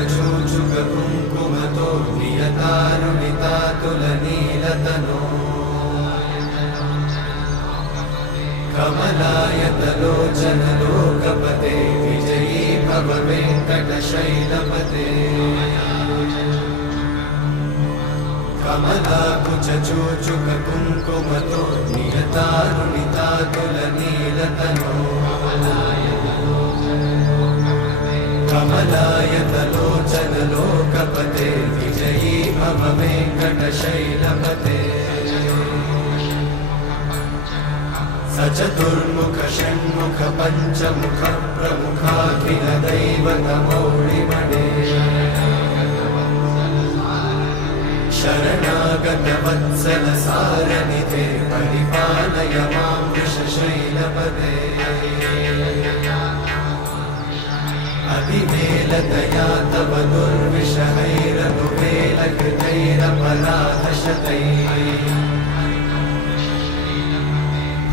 कुचूचुक कुङ्कुमतो नियतारुणितातुलनीलतनो कमलायतलोचन लोकपते विजयी भव वेङ्कटशैलपते कमलाकुचूचुक कुङ्कुमतो नियतारुणितातुलनीलतनो कमलायतलोचन लोकपते विजयी भव वेङ्कटशैलपते सचतुर्मुख षण्मुख पञ्चमुख प्रमुखाखिल दैवतमौलिमणे शरणागत वत्सल सारनिधे परिपालय मां वृषशैलपते अतिवेलतया तव दुर्विषहैरनुवेलकृतैरपराधशतैः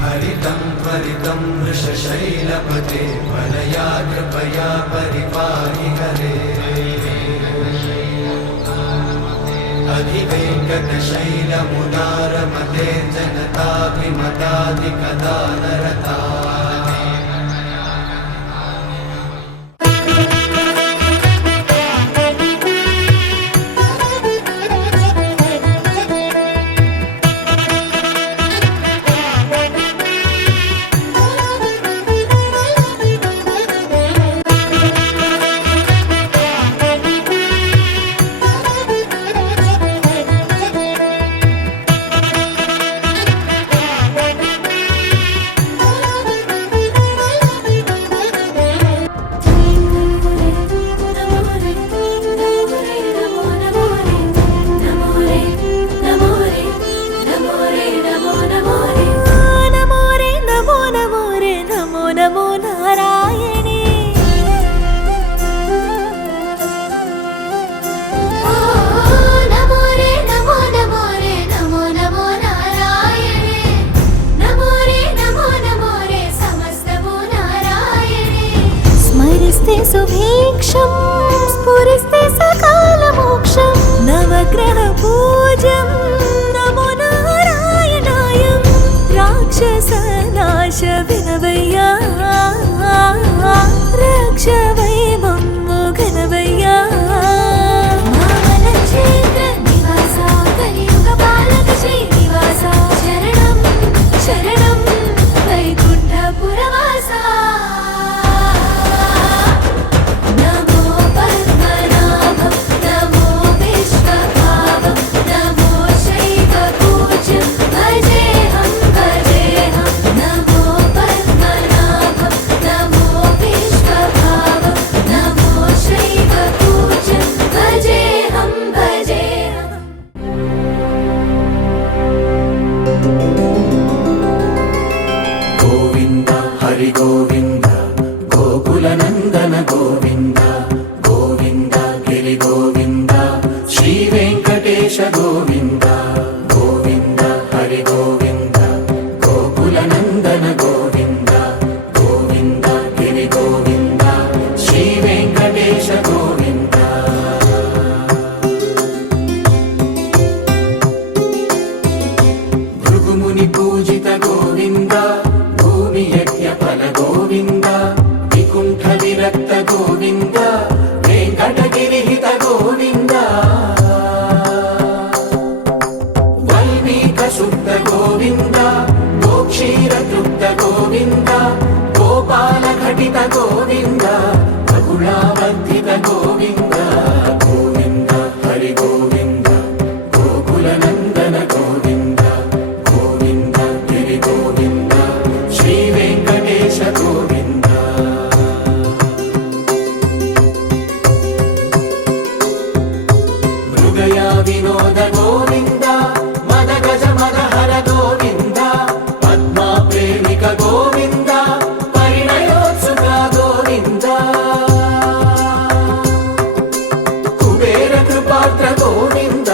हरितं त्वरितं वृषशैलपते वरया कृपया परिपाहि हरे अधिवेङ्कटशैलमुदारमते जनताभिमताधिकदानरता सुभीक्षं स्फुरिस्ते सकालमोक्षं नवग्रह पूजं नमो नारायणाय राक्षसनाश विनवैया रक्ष वै मम्मो घनवैया मामलक्षेत्र निवासा कलियुगपालक श्रीनिवासा शरणं शरणं वैकुण्ठपुरवासा गोविन्द गोकुलनन्दन गोविन्द गोविन्द गिरिगोविन्द श्रीवेङ्कटेश गोविन्द गोविन्द हरि गोविन्द गोकुलनन्दन गोविन्द गोविन्द गिरिगोविन्द श्रीवेङ्कटेश गोविन्द भृगुमुनि पूजित गोविन्द यज्ञफल गोविन्द विकुण्ठ विरक्त गोविन्द वेङ्कटगिरिहित गोविन्द वल्मीक शुद्ध गोविन्द गोक्षीरतृप्त गोविन्द गोपाल घटित गोविन्द बहुलावर्धित गोविन्द गोविन्द हरि गोविन्द गोकुलनन्दन गोविन्द गोविन्द गिरि गोविन्द श्रीवेङ्कटेश गोविन्द मृगया विनोद गोविन्द मदगज मदहर गोविन्द पद्मा प्रेमिक गोविन्द परिणयोत्सुक गोविन्द कुबेर कृपात्र गोविन्द